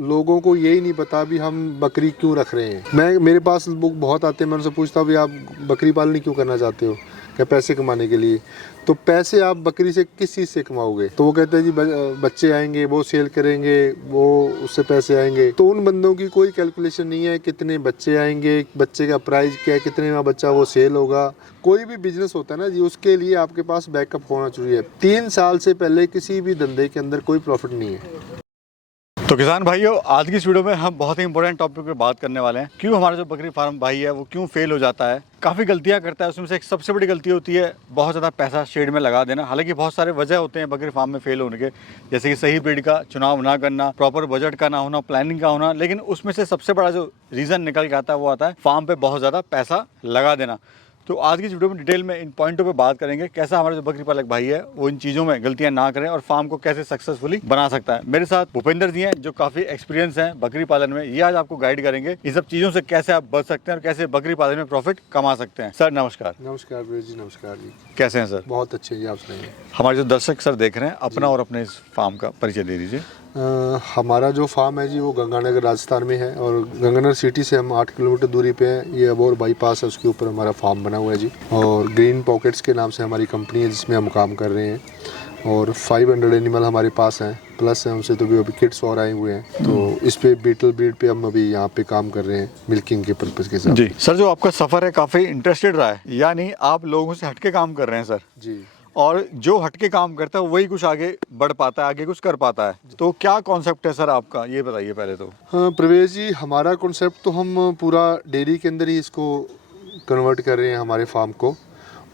लोगों को यही नहीं पता भी हम बकरी क्यों रख रहे हैं। मेरे पास लोग बहुत आते हैं, मैं उनसे पूछता हूँ भी आप बकरी पालनी क्यों करना चाहते हो? क्या पैसे कमाने के लिए। तो पैसे आप बकरी से किस चीज़ से कमाओगे? तो वो कहते हैं जी बच्चे आएंगे, वो सेल करेंगे, वो उससे पैसे आएंगे। तो उन बंदों की कोई कैलकुलेशन नहीं है कितने बच्चे आएंगे, बच्चे का प्राइस क्या है, कितने में बच्चा वो सेल होगा। कोई भी बिजनेस होता है ना जी, उसके लिए आपके पास बैकअप होना चाहिए। 3 साल से पहले किसी भी धंधे के अंदर कोई प्रॉफिट नहीं है। तो किसान भाइयों, आज की इस वीडियो में हम बहुत ही इंपॉर्टेंट टॉपिक पे बात करने वाले हैं। क्यों हमारा जो बकरी फार्म भाई है वो क्यों फेल हो जाता है। काफ़ी गलतियां करता है, उसमें से एक सबसे बड़ी गलती होती है बहुत ज़्यादा पैसा शेड में लगा देना। हालांकि बहुत सारे वजह होते हैं बकरी फार्म में फेल होने के, जैसे कि सही ब्रीड का चुनाव ना करना, प्रॉपर बजट का ना होना, प्लानिंग का होना। लेकिन उसमें से सबसे बड़ा जो रीज़न निकल के आता है वो आता है फार्म पे बहुत ज़्यादा पैसा लगा देना। तो आज की इस वीडियो में डिटेल में इन पॉइंटों पे बात करेंगे, कैसा हमारा जो बकरी पालक भाई है वो इन चीज़ों में गलतियां ना करें और फार्म को कैसे सक्सेसफुली बना सकता है। मेरे साथ भूपेंद्र जी हैं जो काफ़ी एक्सपीरियंस हैं बकरी पालन में। ये आज आपको गाइड करेंगे इन सब चीज़ों से कैसे आप बच सकते हैं और कैसे बकरी पालन में प्रॉफिट कमा सकते हैं। सर नमस्कार। नमस्कार वीर जी, नमस्कार जी। कैसे हैं सर? बहुत अच्छे जी, आप सुनाइए। हमारे जो दर्शक सर देख रहे हैं, अपना और अपने इस फार्म का परिचय दे दीजिए। हमारा जो फार्म है जी वो गंगानगर राजस्थान में है और गंगानगर सिटी से हम 8 किलोमीटर दूरी पे हैं। ये अबोर बाईपास है, उसके ऊपर हमारा फार्म बना हुआ है जी। और ग्रीन पॉकेट्स के नाम से हमारी कंपनी है जिसमें हम काम कर रहे हैं। और 500 एनिमल हमारे पास हैं, प्लस है उनसे तो भी अभी किड्स और आए हुए हैं। तो इस पे बीटल ब्रीड पे हम अभी यहाँ पे काम कर रहे हैं मिल्किंग के पर्पज़ के साथ। जी सर, जो आपका सफ़र है काफ़ी इंटरेस्टेड रहा है, यानी आप लोगों से हटके काम कर रहे हैं सर जी। और जो हटके काम करता है वही कुछ आगे बढ़ पाता है, आगे कुछ कर पाता है। तो क्या कॉन्सेप्ट है सर आपका, ये बताइए पहले तो। हाँ प्रवेश जी, हमारा कॉन्सेप्ट तो हम पूरा डेयरी के अंदर ही इसको कन्वर्ट कर रहे हैं हमारे फार्म को।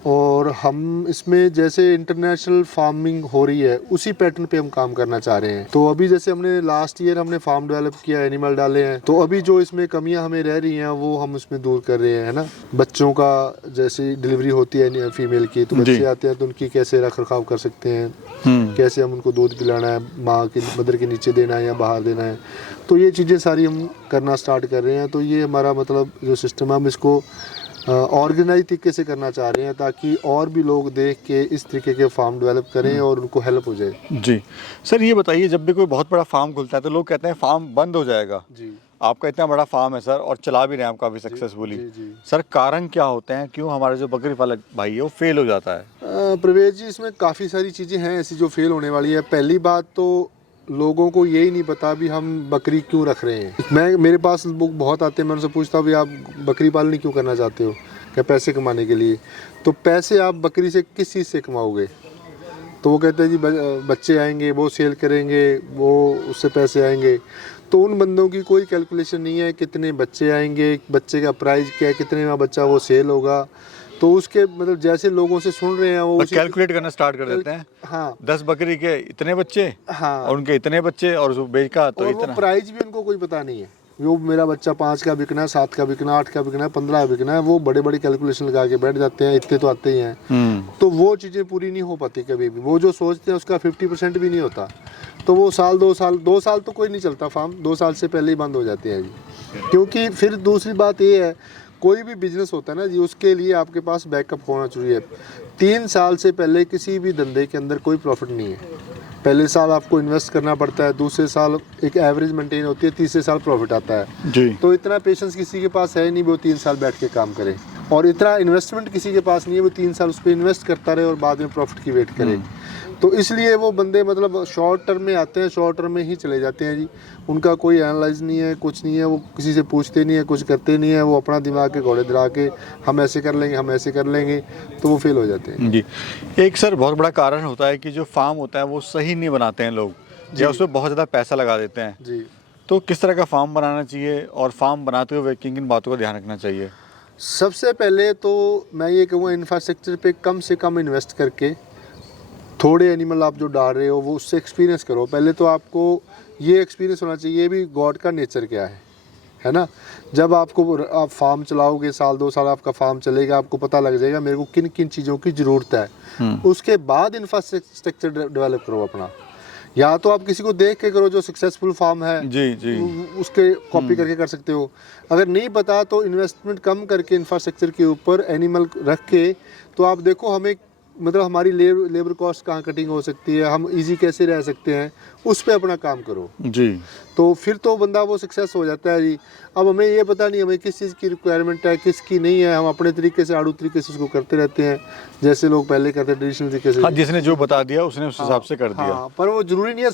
और हम इसमें जैसे इंटरनेशनल फार्मिंग हो रही है उसी पैटर्न पे हम काम करना चाह रहे हैं। तो अभी जैसे हमने लास्ट ईयर हमने फार्म डेवलप किया, एनिमल डाले हैं, तो अभी जो इसमें कमियां हमें रह रही हैं वो हम इसमें दूर कर रहे हैं, है ना। बच्चों का जैसे डिलीवरी होती है फीमेल की, तो बच्चे आते हैं तो उनकी कैसे रख रखाव कर सकते हैं, कैसे हम उनको दूध पिलाना है, माँ की मदर के नीचे देना है या बाहर देना है। तो ये चीज़ें सारी हम करना स्टार्ट कर रहे हैं। तो ये हमारा मतलब जो सिस्टम है हम इसको ऑर्गेनाइज तरीके से करना चाह रहे हैं ताकि और भी लोग देख के इस तरीके के फार्म डेवलप करें और उनको हेल्प हो जाए। जी सर, ये बताइए, जब भी कोई बहुत बड़ा फार्म खुलता है तो लोग कहते हैं फार्म बंद हो जाएगा। जी, आपका इतना बड़ा फार्म है सर और चला भी रहे हैं आप काफ़ी सक्सेसफुली। सर कारण क्या होते हैं, क्यों हमारा जो बकरी पालक भाई है वो फेल हो जाता है? प्रवेश जी, इसमें काफ़ी सारी चीज़ें हैं ऐसी जो फेल होने वाली है। पहली बात तो लोगों को यही नहीं पता भी हम बकरी क्यों रख रहे हैं। मेरे पास लोग बहुत आते हैं, मैं उनसे पूछता हूँ भी आप बकरी पालनी क्यों करना चाहते हो? क्या पैसे कमाने के लिए। तो पैसे आप बकरी से किस चीज़ से कमाओगे? तो वो कहते हैं जी बच्चे आएंगे, वो सेल करेंगे, वो उससे पैसे आएंगे। तो उन बंदों की कोई कैलकुलेशन नहीं है कितने बच्चे आएंगे, बच्चे का प्राइस क्या है, कितने में बच्चा वो सेल होगा। तो उसके मतलब जैसे लोगों से सुन रहे हैं वो कैलकुलेट करना स्टार्ट कर देते हैं। हाँ, 10 बकरी के इतने बच्चे, हाँ, और उनके इतने बच्चे और जो बेच का तो इतना। प्राइस भी उनको कोई पता नहीं है, वो मेरा बच्चा 5 का बिकना है, 7 का बिकना है, 8 का बिकना है, 15 का बिकना है। वो बड़े बड़े कैलकुलेशन लगा के बैठ जाते हैं, इतने तो आते ही हैं। तो वो चीज़ें पूरी नहीं हो पाती कभी भी। वो जो सोचते हैं उसका 50% भी नहीं होता। तो वो साल 2 साल तो कोई नहीं चलता फार्म, 2 साल से पहले ही बंद हो जाते हैं जी। क्योंकि फिर दूसरी बात ये है, कोई भी बिजनेस होता है ना जी, उसके लिए आपके पास बैकअप होना चाहिए। 3 साल से पहले किसी भी धंधे के अंदर कोई प्रॉफिट नहीं है। पहले साल आपको इन्वेस्ट करना पड़ता है, दूसरे साल एक एवरेज मेंटेन होती है, तीसरे साल प्रॉफिट आता है जी। तो इतना पेशेंस किसी के पास है नहीं वो 3 साल बैठ के काम करे, और इतना इन्वेस्टमेंट किसी के पास नहीं है वो 3 साल उस पर इन्वेस्ट करता रहे और बाद में प्रॉफिट की वेट करे। तो इसलिए वो बंदे मतलब शॉर्ट टर्म में आते हैं, शॉर्ट टर्म में ही चले जाते हैं जी। उनका कोई एनालाइज नहीं है, कुछ नहीं है, वो किसी से पूछते नहीं है, कुछ करते नहीं है, वो अपना दिमाग के घोड़े दिला के हम ऐसे कर लेंगे, हम ऐसे कर लेंगे, तो वो फेल हो जाते हैं जी। एक सर बहुत बड़ा कारण होता है कि जो फार्म होता है वो सही नहीं बनाते हैं लोग, या उसमें बहुत ज़्यादा पैसा लगा देते हैं जी। तो किस तरह का फार्म बनाना चाहिए और फार्म बनाते हुए किन किन बातों का ध्यान रखना चाहिए? सबसे पहले तो मैं ये कहूँगा इंफ्रास्ट्रक्चर पे कम से कम इन्वेस्ट करके थोड़े एनिमल आप जो डाल रहे हो वो उससे एक्सपीरियंस करो। पहले तो आपको ये एक्सपीरियंस होना चाहिए भी गॉड का नेचर क्या है ना। जब आप फार्म चलाओगे, साल 2 साल आपका फार्म चलेगा, आपको पता लग जाएगा मेरे को किन किन चीज़ों की ज़रूरत है। उसके बाद इंफ्रास्ट्रक्चर डेवलप करो अपना। या तो आप किसी को देख के करो जो सक्सेसफुल फार्म है जी जी, उसके कॉपी करके कर सकते हो। अगर नहीं पता तो इन्वेस्टमेंट कम करके इंफ्रास्ट्रक्चर के ऊपर एनिमल रख के, तो आप देखो हमें मतलब हमारी लेबर कॉस्ट कहाँ कटिंग हो सकती है, हम इजी कैसे रह सकते हैं, उस पे अपना काम करो जी। तो फिर तो बंदा वो सक्सेस हो जाता है जी। अब हमें ये पता नहीं हमें किस चीज़ की रिक्वायरमेंट है किसकी नहीं है, हम अपने तरीके से आड़ू तरीके से उसको करते रहते हैं जैसे लोग पहले करते ट्रेडिशनल तरीके से। हाँ, जिसने जो बता दिया उसने उस हिसाब से कर दिया। हाँ, पर वो जरूरी नहीं है,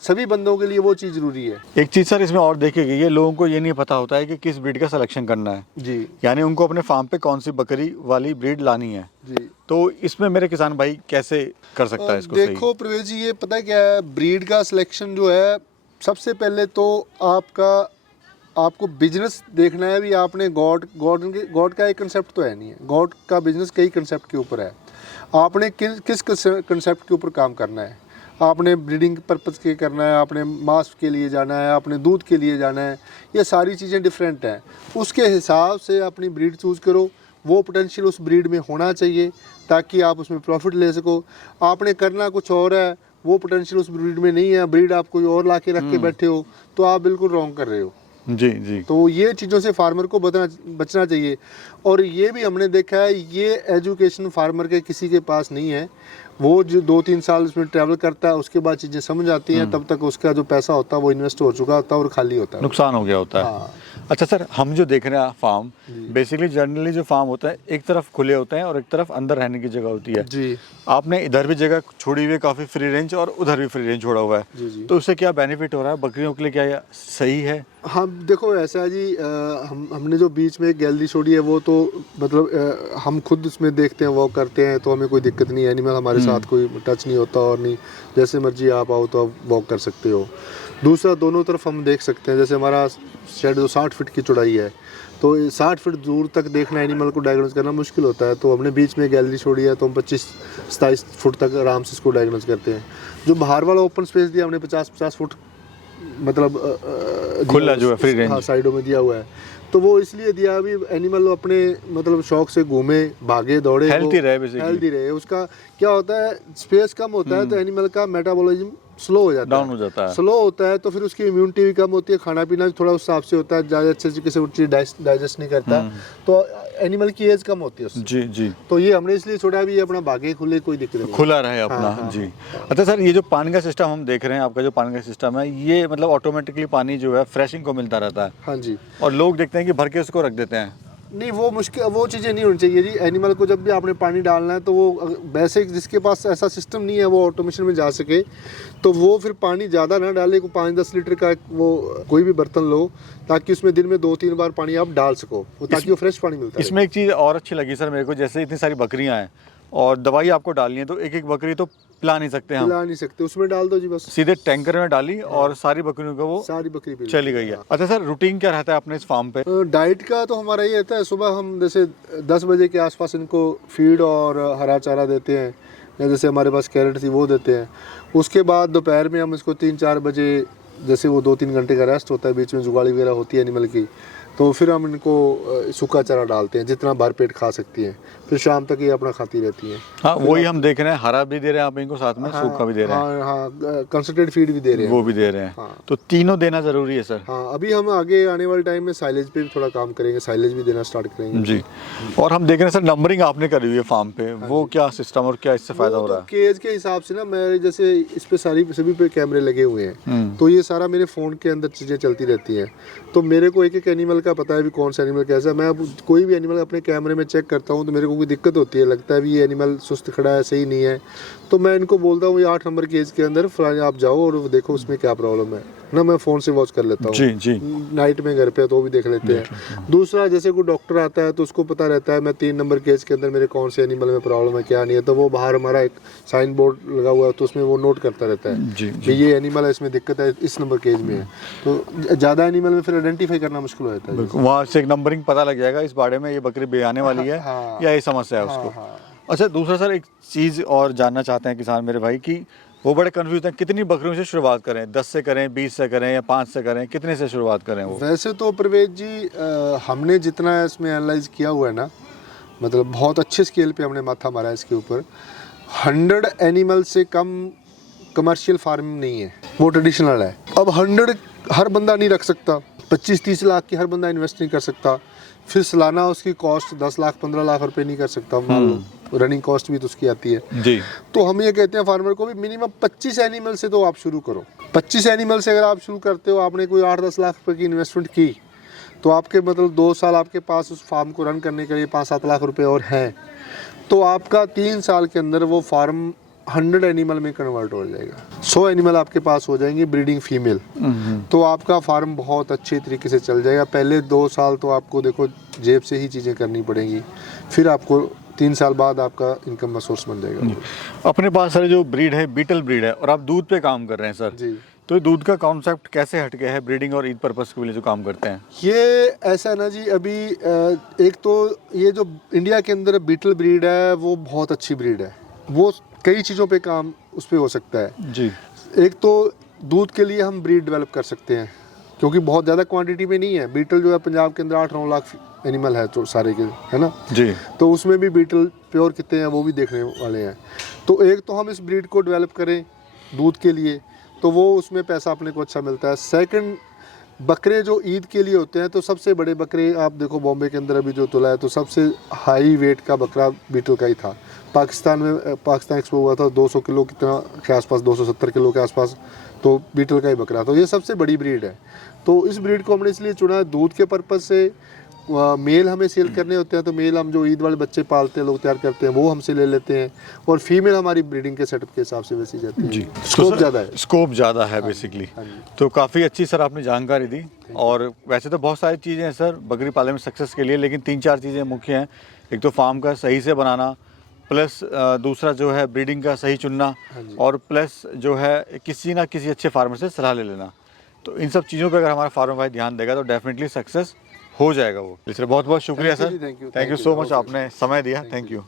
सभी बंदों के लिए वो चीज़ जरूरी है। एक चीज़ सर इसमें और देखी गई है, लोगों को ये नहीं पता होता है कि किस ब्रीड का सिलेक्शन करना है। जी यानी उनको अपने फार्म पे कौन सी बकरी वाली ब्रीड लानी है। जी। तो इसमें मेरे किसान भाई कैसे कर सकता है इसको सही? देखो प्रवेश जी, ये पता है क्या है, ब्रीड का सिलेक्शन जो है सबसे पहले तो आपको बिजनेस देखना है भी। आपने गॉड का एक कंसेप्ट तो है नहीं है, गॉड का बिजनेस कई कंसेप्ट के ऊपर है। आपने किस कंसेप्ट के ऊपर काम करना है, आपने ब्रीडिंग पर्पज़ के करना है, आपने मांस के लिए जाना है, आपने दूध के लिए जाना है, ये सारी चीज़ें डिफरेंट हैं। उसके हिसाब से अपनी ब्रीड चूज़ करो, वो पोटेंशियल उस ब्रीड में होना चाहिए ताकि आप उसमें प्रॉफिट ले सको। आपने करना कुछ और है, वो पोटेंशियल उस ब्रीड में नहीं है, ब्रीड आप कोई और ला के रख के बैठे हो, तो आप बिल्कुल रॉन्ग कर रहे हो। जी जी। तो ये चीज़ों से फार्मर को बचना चाहिए। और ये भी हमने देखा है, ये एजुकेशन फार्मर के किसी के पास नहीं है। वो जो 2-3 साल उसमें ट्रैवल करता है, उसके बाद चीज़ें समझ आती हैं, तब तक उसका जो पैसा होता है वो इन्वेस्ट हो चुका होता है और खाली होता है, नुकसान हो गया होता है। हाँ। अच्छा सर, हम जो देख रहे हैं फार्म, बेसिकली जनरली जो फार्म होता है एक तरफ खुले होते हैं और एक तरफ अंदर रहने की जगह होती है। जी आपने इधर भी जगह छोड़ी हुई है काफ़ी फ्री रेंज और उधर भी फ्री रेंज छोड़ा हुआ है। जी जी। तो उससे क्या बेनिफिट हो रहा है बकरियों के लिए, क्या ये सही है? हाँ देखो ऐसा है जी, हमने जो बीच में एक गैलरी छोड़ी है वो तो मतलब हम खुद उसमें देखते हैं, वॉक करते हैं, तो हमें कोई दिक्कत नहीं है। एनिमल हमारे साथ कोई टच नहीं होता और नहीं, जैसे मर्जी आप आओ तो आप वॉक कर सकते हो। दूसरा, दोनों तरफ हम देख सकते हैं, जैसे हमारा शेड जो 60 फीट की चौड़ाई है, तो 60 फीट दूर तक देखना, एनिमल को डायग्नोज करना मुश्किल होता है। तो हमने बीच में गैलरी छोड़ी है, तो हम 25-27 फुट तक आराम से इसको डायग्नोज करते हैं। जो बाहर वाला ओपन स्पेस दिया हमने 50-50 फुट मतलब खुला जो है फ्री रेंज, हाँ साइडों में दिया हुआ है। तो वो इसलिए दिया अभी एनिमल अपने मतलब शौक से घूमे, भागे, दौड़े, हेल्थी रहे बेसिकली। हेल्थी रहे। उसका क्या होता है, स्पेस कम होता है तो एनिमल का मेटाबॉलिज्म स्लो हो जाता है, डाउन हो जाता है। स्लो होता है तो फिर उसकी इम्यूनिटी भी कम होती है, खाना पीना भी थोड़ा उस हिसाब से होता है, ज़्यादा अच्छे तरीके से वो चीज़ डाइजेस्ट नहीं करता, तो एनिमल की एज कम होती है उससे। जी जी। तो ये हमने इसलिए छोड़ा भी, अपना भागे खुले, कोई दिक्कत नहीं, खुला रहे अपना। हाँ, जी। अच्छा सर, ये जो पानी का सिस्टम हम देख रहे हैं, आपका जो पानी का सिस्टम है, ये मतलब ऑटोमेटिकली पानी जो है फ्रेशिंग को मिलता रहता है। हाँ जी। और लोग देखते हैं कि भर के उसको रख देते हैं। नहीं, वो मुश्किल, वो चीज़ें नहीं होनी चाहिए जी। एनिमल को जब भी आपने पानी डालना है तो वो वैसे जिसके पास ऐसा सिस्टम नहीं है वो ऑटोमेशन में जा सके, तो वो फिर पानी ज़्यादा ना डाले, को 5-10 लीटर का वो कोई भी बर्तन लो, ताकि उसमें दिन में 2-3 बार पानी आप डाल सको, ताकि वो फ्रेश पानी मिलता है। इसमें एक चीज़ और अच्छी लगी सर मेरे को, जैसे इतनी सारी बकरियां हैं और दवाई आपको डालनी है, तो एक एक बकरी तो पिला नहीं सकते हम, पिला नहीं सकते, उसमें डाल दो जी बस, सीधे टैंकर में डाली और सारी बकरियों को वो सारी बकरी पी चली गई है। अच्छा सर, रूटीन क्या रहता है अपने इस फार्म पे? डाइट का तो हमारा ये रहता है, सुबह हम जैसे 10 बजे के आसपास इनको फीड और हरा चारा देते हैं, या जैसे हमारे पास कैरेट थी वो देते हैं। उसके बाद दोपहर में हम इसको 3-4 बजे, जैसे वो 2-3 घंटे का रेस्ट होता है, बीच में जुगाड़ी वगैरह होती है एनिमल की, तो फिर हम इनको सूखा चारा डालते हैं जितना भर पेट खा सकती हैं, फिर शाम तक ये अपना खाती रहती हैं। हाँ, वही हम देख रहे हैं, हरा भी दे रहे हैं आप इनको, साथ में सूखा भी दे रहे हैं। हाँ, कंसंट्रेट फीड भी दे रहे हैं, वो भी दे रहे हैं। हाँ। तो तीनों देना जरूरी है सर। हाँ, अभी हम आगे आने वाले टाइम में साइलेज पे भी थोड़ा काम करेंगे, साइलेज भी देना स्टार्ट करेंगे जी। और हम देख रहे हैं सर, नंबरिंग आपने करी हुई है फार्म पे, वो क्या सिस्टम और क्या इससे फायदा हो रहा है? केज के हिसाब से ना, मेरे जैसे इस पे सभी पे कैमरे लगे हुए हैं, तो ये सारा मेरे फ़ोन के अंदर चीज़ें चलती रहती हैं, तो मेरे को एक एक एनिमल का पता है भी कौन सा एनिमल कैसा है। मैं अब कोई भी एनिमल अपने कैमरे में चेक करता हूँ तो मेरे को कोई दिक्कत होती है, लगता है भी ये एनिमल सुस्त खड़ा है, सही नहीं है, तो मैं इनको बोलता हूँ ये 8 नंबर केज के अंदर फलाने आप जाओ और देखो उसमें क्या प्रॉब्लम है ना, मैं फ़ोन से वॉच कर लेता हूँ। जी जी। नाइट में घर पे तो वो भी देख लेते हैं। दूसरा, जैसे कोई डॉक्टर आता है तो उसको पता रहता है मैं 3 नंबर केज के अंदर मेरे कौन से एनिमल में प्रॉब्लम है, क्या नहीं है, तो वो बाहर हमारा एक साइन बोर्ड लगा हुआ है, तो उसमें वो नोट करता रहता है जी, कि ये एनिमल है, इसमें दिक्कत है, इस नंबर केज में है। तो ज़्यादा एनिमल में फिर आइडेंटिफाई करना मुश्किल हो जाता है। वहाँ से एक नंबरिंग पता लग जाएगा इस बाड़े में ये बकरी ब्याने वाली है या ये समस्या है उसको। अच्छा, दूसरा सर एक चीज़ और जानना चाहते हैं किसान मेरे भाई कि वो बड़े कंफ्यूज हैं, कितनी बकरियों से शुरुआत करें? 10 से करें, 20 से करें या 5 से करें, कितने से शुरुआत करें? वो वैसे तो प्रवेश जी हमने जितना इसमें एनालाइज किया हुआ है ना, मतलब बहुत अच्छे स्केल पे हमने माथा मारा है इसके ऊपर, 100 एनिमल से कम कमर्शियल फार्मिंग नहीं है, वो ट्रेडिशनल है। अब 100 हर बंदा नहीं रख सकता, 25-30 लाख की हर बंदा इन्वेस्ट नहीं कर सकता, फिर सालाना उसकी कॉस्ट 10 लाख 15 लाख रुपए नहीं कर सकता, मान लो रनिंग कॉस्ट भी तो उसकी आती है जी। तो हम ये कहते हैं फार्मर को भी मिनिमम 25 एनिमल से तो आप शुरू करो। 25 एनिमल से अगर आप शुरू करते हो, आपने कोई 8-10 लाख रुपए की इन्वेस्टमेंट की, तो आपके मतलब 2 साल आपके पास उस फार्म को रन करने के लिए 5-7 लाख रुपए और हैं, तो आपका 3 साल के अंदर वो फार्म 100 एनिमल में कन्वर्ट हो जाएगा। 100 एनिमल आपके पास हो जाएंगे ब्रीडिंग फीमेल, तो आपका फार्म बहुत अच्छे तरीके से चल जाएगा। पहले 2 साल तो आपको देखो जेब से ही चीज़ें करनी पड़ेंगी, फिर आपको 3 साल बाद आपका इनकम का सोर्स बन जाएगा। अपने पास सर जो ब्रीड है बीटल ब्रीड है और आप दूध पे काम कर रहे हैं सर जी। तो ये दूध का कॉन्सेप्ट कैसे हट गया है ब्रीडिंग और ईद पर्पस के लिए जो काम करते हैं? ये ऐसा है ना जी, अभी एक तो ये जो इंडिया के अंदर बीटल ब्रीड है वो बहुत अच्छी ब्रीड है, वो कई चीज़ों पे काम उस पर हो सकता है जी। एक तो दूध के लिए हम ब्रीड डेवलप कर सकते हैं, क्योंकि बहुत ज़्यादा क्वांटिटी में नहीं है। बीटल जो है पंजाब के अंदर 8-9 लाख एनिमल है तो सारे के, है ना जी। तो उसमें भी बीटल प्योर कितने हैं वो भी देखने वाले हैं। तो एक तो हम इस ब्रीड को डेवलप करें दूध के लिए, तो वो उसमें पैसा अपने को अच्छा मिलता है। सेकंड, बकरे जो ईद के लिए होते हैं, तो सबसे बड़े बकरे आप देखो बॉम्बे के अंदर अभी जो तुला है, तो सबसे हाई वेट का बकरा बीटल का ही था। पाकिस्तान में पाकिस्तान एक्सपो हुआ था 200 किलो कितना के आसपास, 270 किलो के आसपास, तो बीटल का ही बकरा, तो ये सबसे बड़ी ब्रीड है। तो इस ब्रीड को हमने इसलिए चुना है दूध के पर्पज़ से। मेल हमें सेल करने होते हैं, तो मेल हम जो ईद वाले बच्चे पालते हैं, लोग तैयार करते हैं, वो हमसे ले लेते हैं, और फीमेल हमारी ब्रीडिंग के सेटअप के हिसाब से वैसी जाती है जी। स्कोप ज़्यादा है। स्कोप ज़्यादा है बेसिकली। तो काफ़ी अच्छी सर आपने जानकारी दी। और वैसे तो बहुत सारी चीज़ें हैं सर बकरी पालन में सक्सेस के लिए, लेकिन 3-4 चीज़ें मुख्य हैं। एक तो फार्म का सही से बनाना, प्लस दूसरा जो है ब्रीडिंग का सही चुनना, और प्लस जो है किसी ना किसी अच्छे फार्मर से सलाह ले लेना। तो इन सब चीज़ों पे अगर हमारा फार्मर भाई ध्यान देगा तो डेफिनेटली सक्सेस हो जाएगा वो। इसलिए बहुत बहुत शुक्रिया sir, thank you so much, आपने समय दिया, थैंक यू।